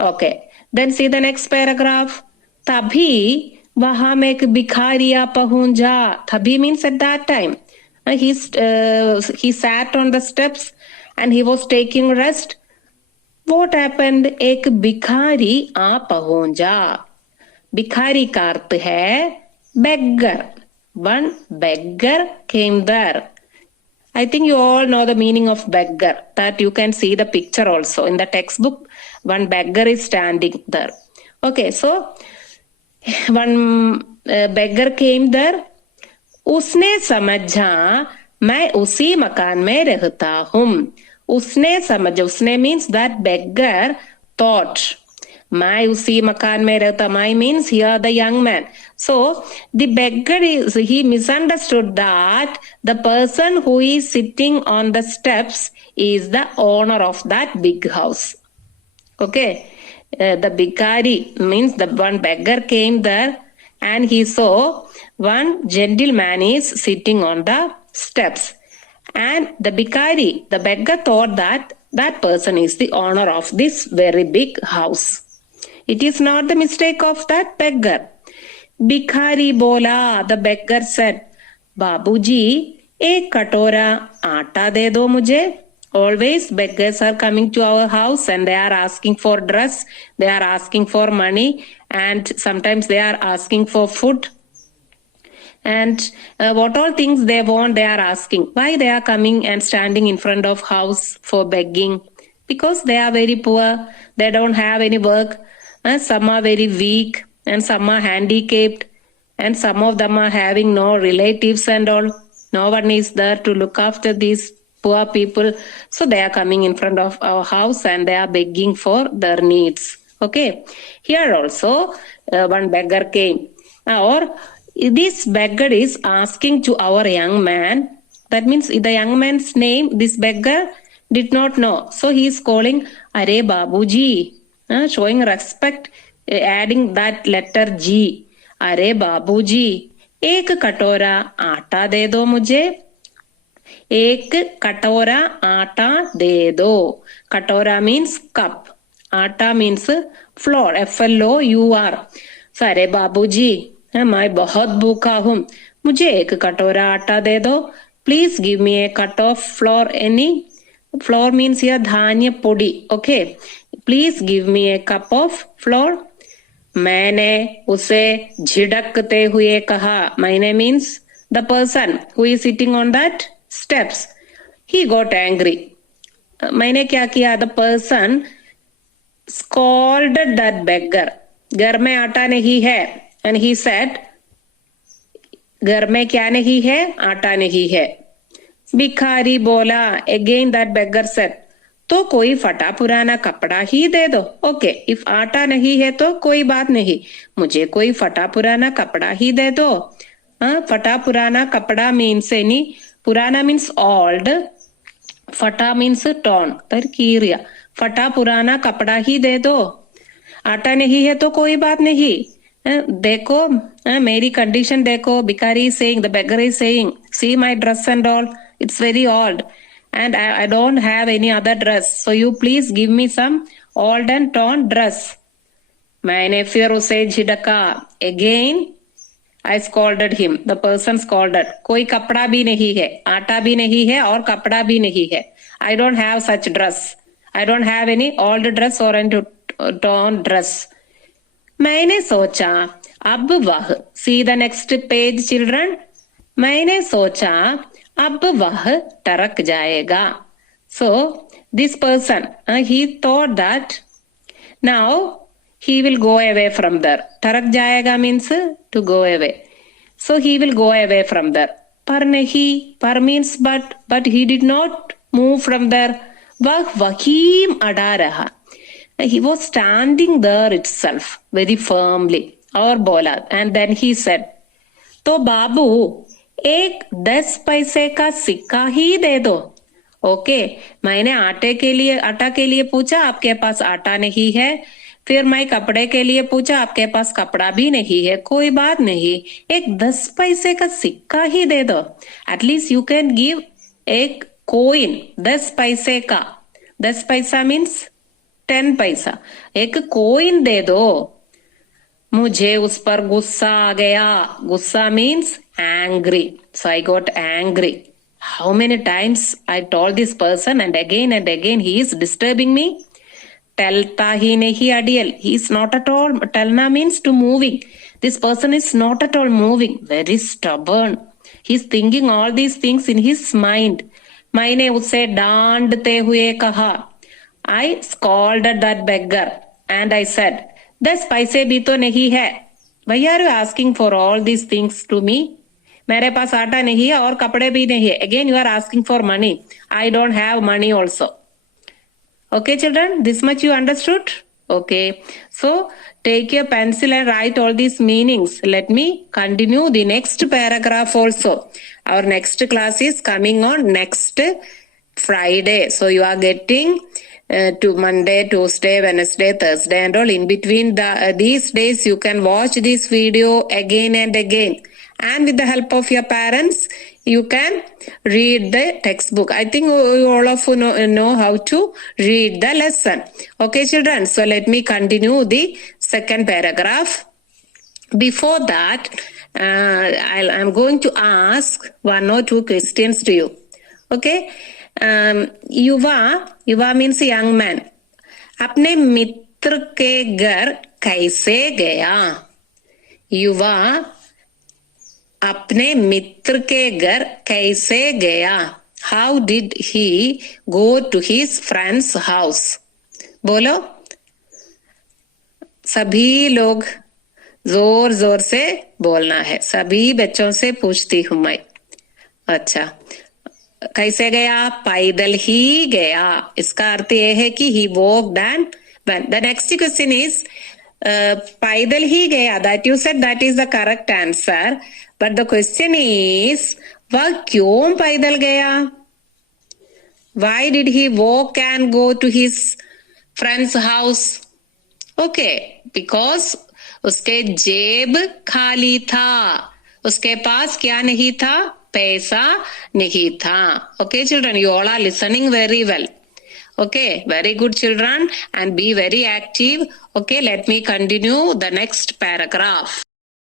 Okay. Then see the next paragraph. तभी वहां में एक भिखारिया पहुंचा. तभी means at that time. He sat on the steps and he was taking rest. What happened? एक भिखारी आ पहुंचा. भिखारी का अर्थ है beggar. One beggar came there. I think you all know the meaning of beggar, that you can see the picture also in the textbook. One beggar is standing there. Okay, so one beggar came there. उसने समझा मैं उसी मकान में रहता हूँ. उसने समझा, उसने means that beggar thought मैं उसी मकान में रहता. My means here the young man. So the beggar he misunderstood that the person who is sitting on the steps is the owner of that big house. Okay, the bhikari means the one beggar came there and he saw one gentleman is sitting on the steps, and the bhikari, the beggar, thought that that person is the owner of this very big house. It is not the mistake of that beggar. Bhikhari bola, the beggar said, Babuji, एक कटोरा आटा दे दो मुझे. Always beggars are coming to our house and they are asking for dress, they are asking for money, and sometimes they are asking for food. And what all things they want, they are asking. Why they are coming and standing in front of house for begging? Because they are very poor, they don't have any work. Some are very weak and some are handicapped and some of them are having no relatives and all. No one is there to look after these poor people. So they are coming in front of our house and they are begging for their needs. Okay. Here also one beggar came. Or this beggar is asking to our young man. That means the young man's name, this beggar did not know. So he is calling, Are Babuji. Showing respect, adding that letter G. अरे बाबूजी, एक कटोरा आटा दे दो मुझे. एक कटोरा आटा दे दो. कटोरा means cup. आटा means flour. FLOUR. So अरे बाबूजी, मैं बहुत भूखा हूँ. मुझे एक कटोरा आटा दे दो. Please give me a cut of flour. Any flour means here धान्य पोड़ी. Okay. Please give me a cup of flour. मैंने उसे झिड़कते हुए कहा. मैंने means the person who is sitting on that steps. He got angry. मैंने क्या किया? The person scolded that beggar. घर में आटा नहीं है. And he said, घर में क्या नहीं है? आटा नहीं है. भिखारी बोला. Again that beggar said, तो कोई फटा पुराना कपड़ा ही दे दो. ओके, इफ आटा नहीं है तो कोई बात नहीं, मुझे कोई फटा पुराना कपड़ा ही दे दो. फटा पुराना कपड़ा मीन्स एनी, पुराना मीन्स ओल्ड, फटा मीन्स टॉन, तर कीरिया. फटा पुराना कपड़ा ही दे दो. आटा नहीं है तो कोई बात नहीं. देखो मेरी कंडीशन देखो. भिखारी saying, the beggar is saying, see my dress and all, it's very old and I don't have any other dress, so you please give me some old and torn dress. मैंने फिर उसे झिड़का. Again I scolded him. The person scolded. कोई कपड़ा भी नहीं है, आटा भी नहीं है और कपड़ा भी नहीं है. I don't have such dress. I don't have any old dress or any torn dress. मैंने सोचा अब वह, see the next page children. मैंने सोचा अब वह टरक जाएगा. So this person, he thought that now he will go away from there. Truck जाएगा means to go away. So he will go away from there. पर नहीं, पर means but he did not move from there. वह वहीं अड़ा रहा. He was standing there itself very firmly. और बोला, and then he said, तो बाबू एक 10 पैसे का सिक्का ही दे दो. ओके, मैंने आटा के लिए पूछा, आपके पास आटा नहीं है. फिर मैं कपड़े के लिए पूछा, आपके पास कपड़ा भी नहीं है. कोई बात नहीं, एक 10 पैसे का सिक्का ही दे दो. एटलीस्ट यू कैन गिव एक कोइन, 10 पैसे का. 10 पैसा मीन्स 10 पैसा. एक coin दे दो. मुझे उस पर गुस्सा आ गया. गुस्सा means angry. So I got angry. How many times I told this person and again he is disturbing me? Telta hi nahi adiel. He is not at all. Telna means to moving. This person is not at all moving. Very stubborn. He is thinking all these things in his mind. मैंने उसे डांटते हुए कहा. I scolded that beggar and I said, 10 पैसे भी तो नहीं है. Why are you asking for all these things to me? मेरे पास आटा नहीं है और कपड़े भी नहीं है. Again you are asking for money. I don't have money also. Okay children, this much you understood? Okay, so take your pencil and write all these meanings. Let me continue the next paragraph also. Our next class is coming on next Friday. So you are getting to Monday, Tuesday, Wednesday, Thursday and all. In between these days you can watch this video again and again. And with the help of your parents, you can read the textbook. I think all of you know how to read the lesson. Okay, children. So let me continue the second paragraph. Before that, I'm going to ask one or two questions to you. Okay. युवा means young man. अपने मित्र के घर कैसे गया? युवा अपने मित्र के घर कैसे गया? How did he go to his friend's house? बोलो. सभी लोग जोर जोर से बोलना है. सभी बच्चों से पूछती हूं मैं. अच्छा, कैसे गया? पैदल ही गया. इसका अर्थ यह है कि he walked and went. The next question is पैदल ही गया. That you said that is the correct answer. But the question is, वह क्यों पैदल गया? Why did he walk and go to his friend's house? Okay, because उसके जेब खाली था. उसके पास क्या नहीं था? पैसा नहीं था. Okay, children, you all are listening very well. Okay, very good children, and be very active. Okay, let me continue the next paragraph.